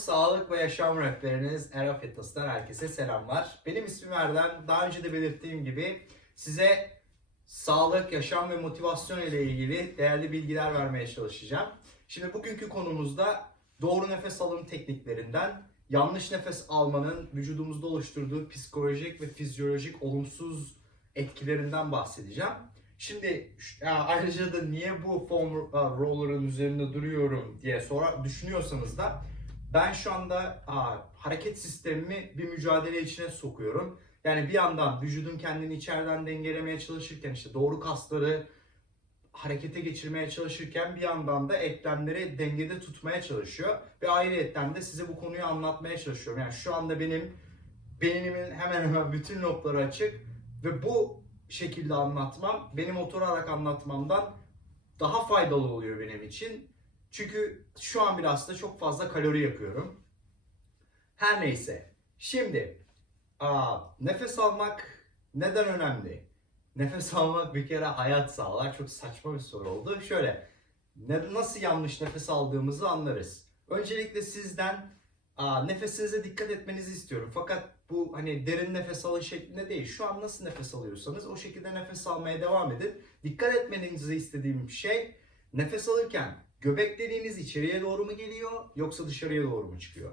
sağlık ve yaşam rehberiniz Era Fitness'tan herkese selamlar. Benim ismim Erdem. Daha önce de belirttiğim gibi size sağlık, yaşam ve motivasyon ile ilgili değerli bilgiler vermeye çalışacağım. Şimdi bugünkü konumuzda doğru nefes alım tekniklerinden, yanlış nefes almanın vücudumuzda oluşturduğu psikolojik ve fizyolojik olumsuz etkilerinden bahsedeceğim. Şimdi ayrıca da niye bu foam ro- roller'ın üzerinde duruyorum diye sonra düşünüyorsanız da ben şu anda aa, hareket sistemimi bir mücadele içine sokuyorum. Yani bir yandan vücudum kendini içeriden dengelemeye çalışırken işte doğru kasları harekete geçirmeye çalışırken bir yandan da eklemleri dengede tutmaya çalışıyor. Ve ayrıyetten de size bu konuyu anlatmaya çalışıyorum. Yani şu anda benim beynimin hemen hemen bütün noktaları açık ve bu şekilde anlatmam benim oturarak anlatmamdan daha faydalı oluyor benim için. Çünkü şu an biraz da çok fazla kalori yakıyorum. Her neyse. Şimdi aa, nefes almak neden önemli? Nefes almak bir kere hayat sağlar. Çok saçma bir soru oldu. Şöyle ne- nasıl yanlış nefes aldığımızı anlarız. Öncelikle sizden aa, nefesinize dikkat etmenizi istiyorum. Fakat bu hani derin nefes alış şeklinde değil. Şu an nasıl nefes alıyorsanız o şekilde nefes almaya devam edin. Dikkat etmenizi istediğim şey nefes alırken göbek deliğiniz içeriye doğru mu geliyor yoksa dışarıya doğru mu çıkıyor?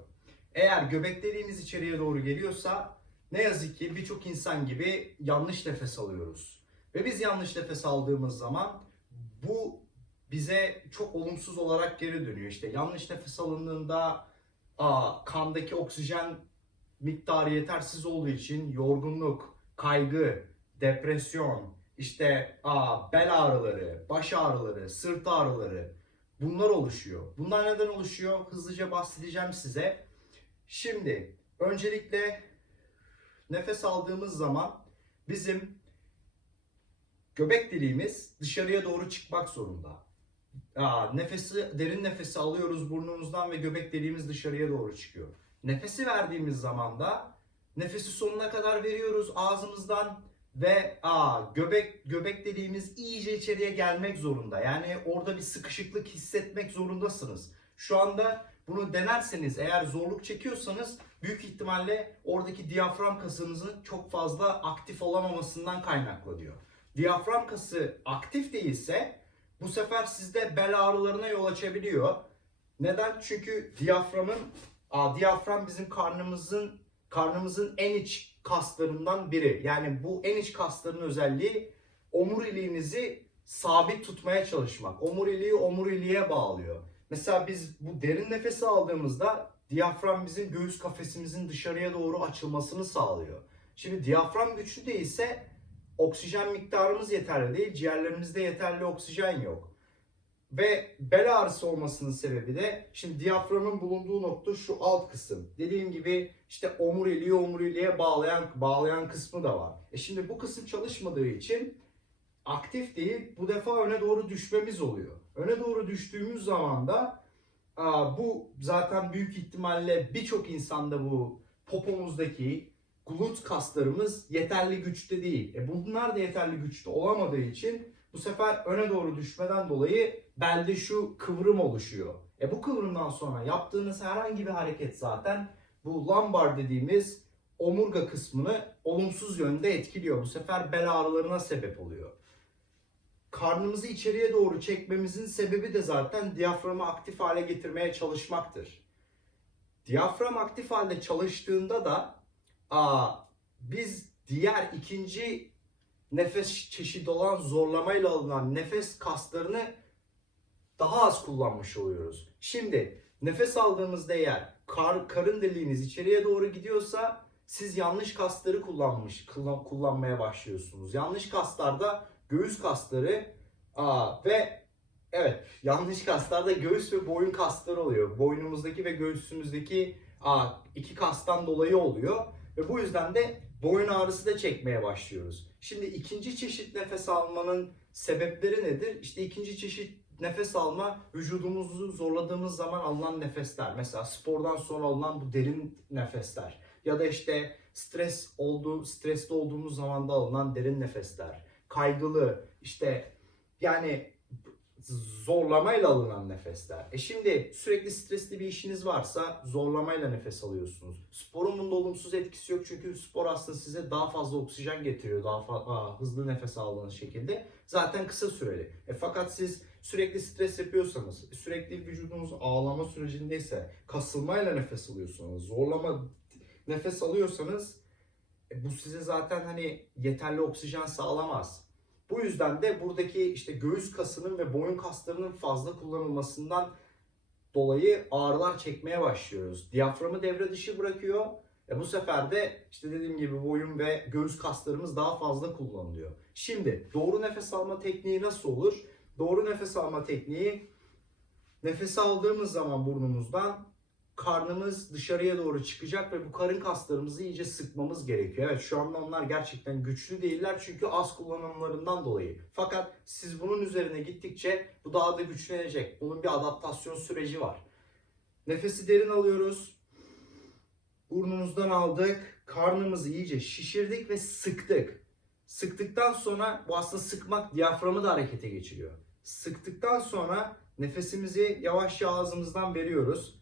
Eğer göbek deliğiniz içeriye doğru geliyorsa ne yazık ki birçok insan gibi yanlış nefes alıyoruz. Ve biz yanlış nefes aldığımız zaman bu bize çok olumsuz olarak geri dönüyor. İşte yanlış nefes alındığında aa, kandaki oksijen miktarı yetersiz olduğu için yorgunluk, kaygı, depresyon, işte aa, bel ağrıları, baş ağrıları, sırt ağrıları bunlar oluşuyor. Bunlar neden oluşuyor? Hızlıca bahsedeceğim size. Şimdi öncelikle nefes aldığımız zaman bizim göbek deliğimiz dışarıya doğru çıkmak zorunda. Aa, nefesi derin nefesi alıyoruz burnumuzdan ve göbek deliğimiz dışarıya doğru çıkıyor. Nefesi verdiğimiz zaman da nefesi sonuna kadar veriyoruz ağzımızdan ve aa, göbek göbek deliğimiz iyice içeriye gelmek zorunda. Yani orada bir sıkışıklık hissetmek zorundasınız. Şu anda bunu denerseniz eğer zorluk çekiyorsanız büyük ihtimalle oradaki diyafram kasınızın çok fazla aktif olamamasından kaynaklanıyor. Diyafram kası aktif değilse bu sefer sizde bel ağrılarına yol açabiliyor. Neden? Çünkü diyaframın Aa, diyafram bizim karnımızın karnımızın en iç kaslarından biri. Yani bu en iç kasların özelliği omuriliğinizi sabit tutmaya çalışmak. Omuriliği omuriliğe bağlıyor. Mesela biz bu derin nefesi aldığımızda diyafram bizim göğüs kafesimizin dışarıya doğru açılmasını sağlıyor. Şimdi diyafram güçlü değilse oksijen miktarımız yeterli değil. Ciğerlerimizde yeterli oksijen yok. Ve bel ağrısı olmasının sebebi de şimdi diyaframın bulunduğu nokta şu alt kısım. Dediğim gibi işte omuriliği omuriliğe bağlayan bağlayan kısmı da var. E şimdi bu kısım çalışmadığı için aktif değil bu defa öne doğru düşmemiz oluyor. Öne doğru düştüğümüz zaman da bu zaten büyük ihtimalle birçok insanda bu popomuzdaki glut kaslarımız yeterli güçte değil. E bunlar da yeterli güçte olamadığı için bu sefer öne doğru düşmeden dolayı belde şu kıvrım oluşuyor. E bu kıvrımdan sonra yaptığınız herhangi bir hareket zaten bu lumbar dediğimiz omurga kısmını olumsuz yönde etkiliyor. Bu sefer bel ağrılarına sebep oluyor. Karnımızı içeriye doğru çekmemizin sebebi de zaten diyaframı aktif hale getirmeye çalışmaktır. Diyafram aktif halde çalıştığında da aa, biz diğer ikinci nefes çeşidi olan zorlamayla alınan nefes kaslarını daha az kullanmış oluyoruz. Şimdi nefes aldığımızda eğer kar, karın deliğiniz içeriye doğru gidiyorsa siz yanlış kasları kullanmış kullan- kullanmaya başlıyorsunuz. Yanlış kaslarda göğüs kasları aa, ve evet yanlış kaslarda göğüs ve boyun kasları oluyor. Boynumuzdaki ve göğsümüzdeki aa, iki kastan dolayı oluyor ve bu yüzden de boyun ağrısı da çekmeye başlıyoruz. Şimdi ikinci çeşit nefes almanın sebepleri nedir? İşte ikinci çeşit nefes alma vücudumuzu zorladığımız zaman alınan nefesler. Mesela spordan sonra alınan bu derin nefesler. Ya da işte stres olduğu, stresli olduğumuz zaman da alınan derin nefesler. Kaygılı işte yani zorlamayla alınan nefesler. E şimdi sürekli stresli bir işiniz varsa zorlamayla nefes alıyorsunuz. Sporun bunda olumsuz etkisi yok çünkü spor aslında size daha fazla oksijen getiriyor. Daha fa- hızlı nefes aldığınız şekilde. Zaten kısa süreli. E fakat siz sürekli stres yapıyorsanız, sürekli vücudunuz ağlama sürecindeyse, kasılmayla nefes alıyorsanız, zorlama nefes alıyorsanız e, bu size zaten hani yeterli oksijen sağlamaz. Bu yüzden de buradaki işte göğüs kasının ve boyun kaslarının fazla kullanılmasından dolayı ağrılar çekmeye başlıyoruz. Diyaframı devre dışı bırakıyor. E bu sefer de işte dediğim gibi boyun ve göğüs kaslarımız daha fazla kullanılıyor. Şimdi doğru nefes alma tekniği nasıl olur? Doğru nefes alma tekniği nefes aldığımız zaman burnumuzdan karnımız dışarıya doğru çıkacak ve bu karın kaslarımızı iyice sıkmamız gerekiyor. Evet şu anda onlar gerçekten güçlü değiller çünkü az kullanımlarından dolayı. Fakat siz bunun üzerine gittikçe bu daha da güçlenecek. Bunun bir adaptasyon süreci var. Nefesi derin alıyoruz. Burnumuzdan aldık. Karnımızı iyice şişirdik ve sıktık. Sıktıktan sonra bu aslında sıkmak diyaframı da harekete geçiriyor. Sıktıktan sonra nefesimizi yavaşça ağzımızdan veriyoruz.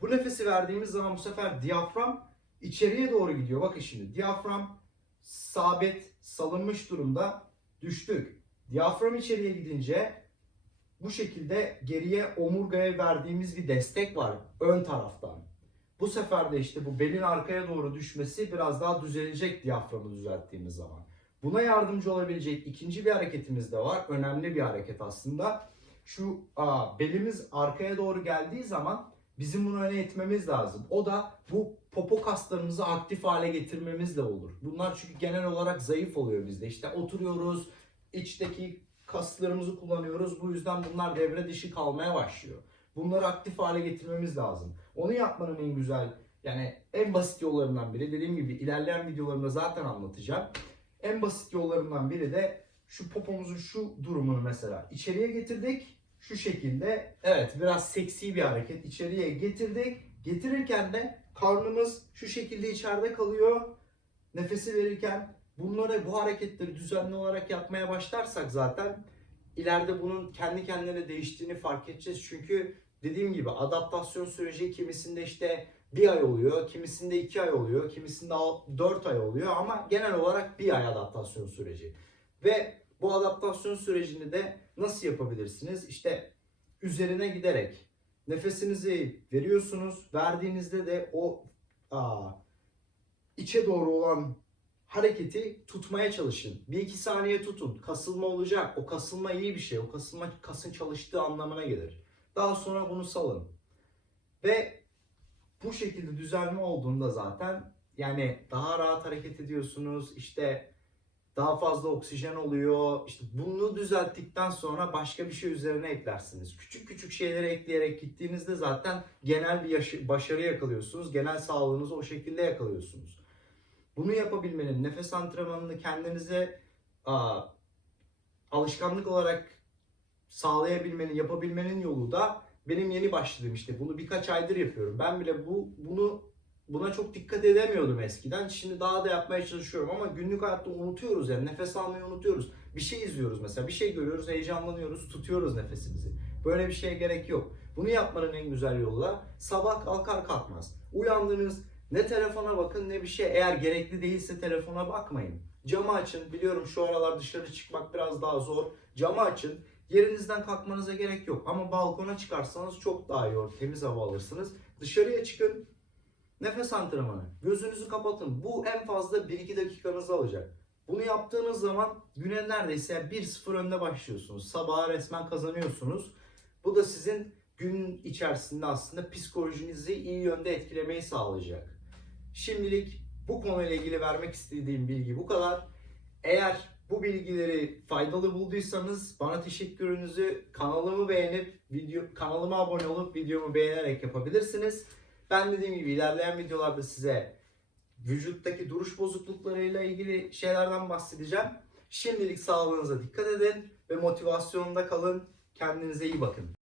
Bu nefesi verdiğimiz zaman bu sefer diyafram içeriye doğru gidiyor. Bakın şimdi diyafram sabit, salınmış durumda düştük. Diyafram içeriye gidince bu şekilde geriye omurgaya verdiğimiz bir destek var ön taraftan. Bu sefer de işte bu belin arkaya doğru düşmesi biraz daha düzelecek diyaframı düzelttiğimiz zaman. Buna yardımcı olabilecek ikinci bir hareketimiz de var. Önemli bir hareket aslında. Şu aa, belimiz arkaya doğru geldiği zaman bizim bunu öne etmemiz lazım. O da bu popo kaslarımızı aktif hale getirmemizle olur. Bunlar çünkü genel olarak zayıf oluyor bizde. İşte oturuyoruz, içteki kaslarımızı kullanıyoruz. Bu yüzden bunlar devre dışı kalmaya başlıyor. Bunları aktif hale getirmemiz lazım. Onu yapmanın en güzel yani en basit yollarından biri dediğim gibi ilerleyen videolarımda zaten anlatacağım. En basit yollarından biri de şu popomuzun şu durumunu mesela içeriye getirdik. Şu şekilde evet biraz seksi bir hareket içeriye getirdik. Getirirken de karnımız şu şekilde içeride kalıyor. Nefesi verirken bunları bu hareketleri düzenli olarak yapmaya başlarsak zaten ileride bunun kendi kendine değiştiğini fark edeceğiz. Çünkü dediğim gibi adaptasyon süreci kimisinde işte bir ay oluyor, kimisinde iki ay oluyor, kimisinde dört ay oluyor ama genel olarak bir ay adaptasyon süreci. Ve bu adaptasyon sürecini de nasıl yapabilirsiniz? İşte üzerine giderek nefesinizi veriyorsunuz. Verdiğinizde de o aa, içe doğru olan hareketi tutmaya çalışın. Bir iki saniye tutun. Kasılma olacak. O kasılma iyi bir şey. O kasılma kasın çalıştığı anlamına gelir. Daha sonra bunu salın. Ve bu şekilde düzenli olduğunda zaten yani daha rahat hareket ediyorsunuz. İşte daha fazla oksijen oluyor. İşte bunu düzelttikten sonra başka bir şey üzerine eklersiniz. Küçük küçük şeyleri ekleyerek gittiğinizde zaten genel bir başarı yakalıyorsunuz. Genel sağlığınızı o şekilde yakalıyorsunuz. Bunu yapabilmenin, nefes antrenmanını kendinize aa, alışkanlık olarak sağlayabilmenin, yapabilmenin yolu da benim yeni başladığım işte bunu birkaç aydır yapıyorum. Ben bile bu bunu buna çok dikkat edemiyordum eskiden. Şimdi daha da yapmaya çalışıyorum ama günlük hayatta unutuyoruz yani nefes almayı unutuyoruz. Bir şey izliyoruz mesela, bir şey görüyoruz, heyecanlanıyoruz, tutuyoruz nefesimizi. Böyle bir şeye gerek yok. Bunu yapmanın en güzel yolu da sabah kalkar kalkmaz. Uyandınız, ne telefona bakın ne bir şey. Eğer gerekli değilse telefona bakmayın. Camı açın. Biliyorum şu aralar dışarı çıkmak biraz daha zor. Camı açın. Yerinizden kalkmanıza gerek yok. Ama balkona çıkarsanız çok daha iyi olur. Temiz hava alırsınız. Dışarıya çıkın. Nefes antrenmanı. Gözünüzü kapatın. Bu en fazla 1-2 dakikanızı alacak. Bunu yaptığınız zaman güne neredeyse 1-0 önde başlıyorsunuz. Sabaha resmen kazanıyorsunuz. Bu da sizin gün içerisinde aslında psikolojinizi iyi yönde etkilemeyi sağlayacak. Şimdilik bu konuyla ilgili vermek istediğim bilgi bu kadar. Eğer bu bilgileri faydalı bulduysanız bana teşekkürünüzü kanalımı beğenip video kanalıma abone olup videomu beğenerek yapabilirsiniz. Ben dediğim gibi ilerleyen videolarda size vücuttaki duruş bozukluklarıyla ilgili şeylerden bahsedeceğim. Şimdilik sağlığınıza dikkat edin ve motivasyonda kalın. Kendinize iyi bakın.